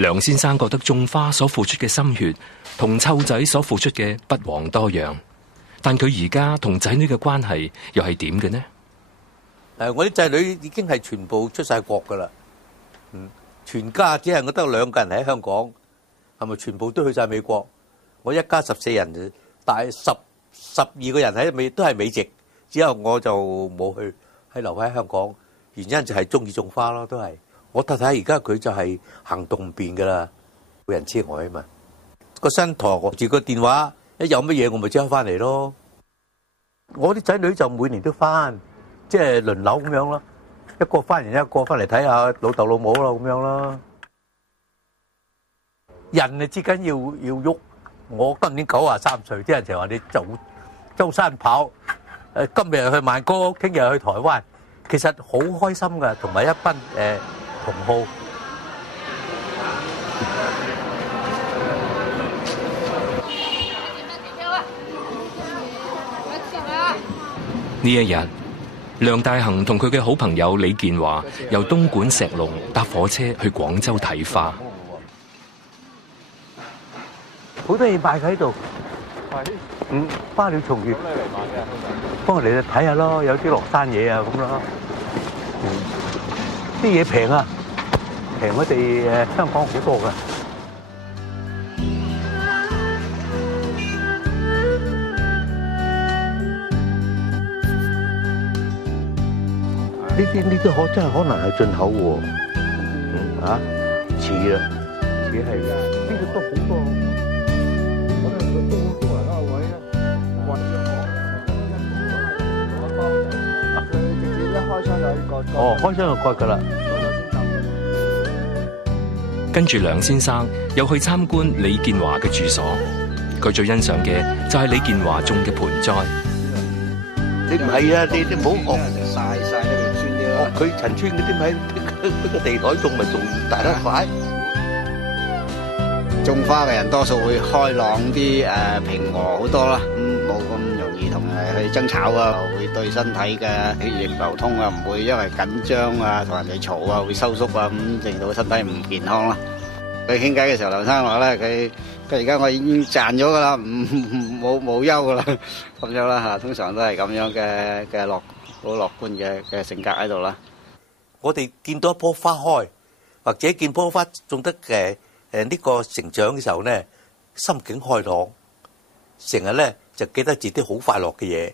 梁先生覺得種花所付出嘅心血同湊仔所付出嘅不遑多讓，但佢而家同仔女嘅關係又係點嘅呢？我啲仔女已經係全部出晒國噶啦，全家只係我得2個人喺香港，係咪全部都去晒美國？我一家14人，但係12個人喺美都係美籍，只有我就冇去，喺留喺香港。原因就係中意種花咯，都係。我太太而家佢就係行動唔便噶啦，冇人車我啊嘛。個新台住個電話，一有乜嘢我咪即刻翻嚟咯。我啲仔女就每年都翻，即係輪流咁樣咯。一個翻完一個翻嚟睇下老豆老母咯，咁樣咯。人啊，至緊要喐。我今年93歲，啲人就話你周山跑。今日去曼谷，聽日去台灣，其實好開心噶，同埋一班同好。呢一日，梁大恒同佢嘅好朋友李建華由東莞石龍搭火車去廣州睇花。好多嘢賣喺度，花鳥蟲魚，幫我哋睇下咯，有啲落山嘢啊咁咯。啲嘢平啊，平我哋香港好多噶。呢啲真係可能係進口喎，似啦，似係㗎，呢個都好多。開箱就割㗎啦。跟住梁先生又去參觀李建華嘅住所，佢最欣賞嘅就係李建華種嘅盆栽。你唔係啊，你唔好曬呢條酸啲咯。佢陳村嗰啲咪喺個地台種咪仲大得快。種花嘅人多數會開朗啲，平和好多啦，冇咁容易同人去爭吵啊，會對身體嘅血液流通啊，唔會因為緊張啊同人哋嘈啊會收縮啊，咁令到身體唔健康啦。佢傾偈嘅時候，劉生話咧，佢而家我已經賺咗噶啦，冇憂噶啦，咁樣啦嚇，通常都係咁樣嘅好樂觀嘅性格喺度啦。我哋見到一棵花開，或者見棵花種得呢個成長嘅時候咧，心境開朗，成日咧就記得自己好快樂嘅嘢，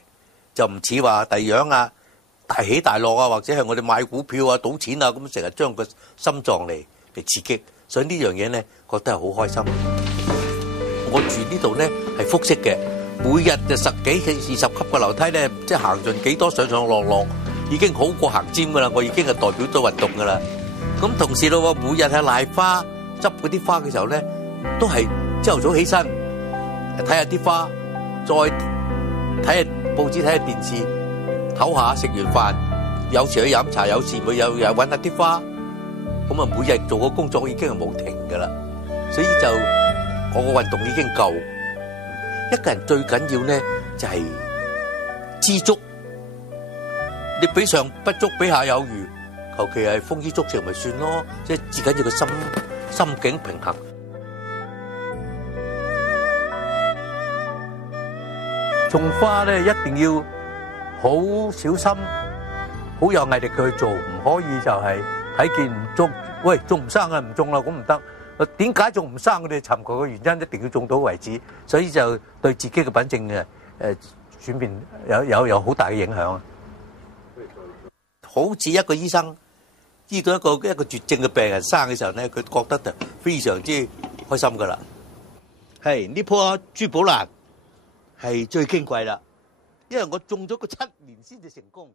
就唔似話第二樣啊大起大落啊，或者係我哋買股票啊賭錢啊咁，成日將個心臟嚟刺激，所以呢樣嘢咧覺得係好開心。我住呢度咧係複式嘅，每日就10幾20級嘅樓梯咧，即係行盡幾多上上落落，已經好過行尖噶啦，我已經係代表咗運動噶啦。咁同時咯，每日係賴花。執嗰啲花嘅時候咧，都係朝頭早起身睇下啲花，再睇下報紙、睇下電視，唞下食完飯，有時去飲茶，有時會又搵下啲花。咁啊，每日做個工作已經係冇停噶啦，所以就我個運動已經夠。一個人最緊要咧就係知足，你比上不足，比下有餘，求其係豐衣足食咪算咯，即係至緊要個心境平衡。種花咧一定要好小心，好有毅力去做，唔可以就係睇見唔種，喂，種唔生啊，唔種啦，咁唔得。點解種唔生？我哋尋求嘅原因一定要種到為止，所以就對自己嘅品性轉變有好大嘅影響。好似一個醫生知道一個絕症嘅病人生嘅時候咧，佢覺得就非常之開心噶啦。係呢棵珠寶蘭係最矜貴啦，因為我種咗個7年先至成功。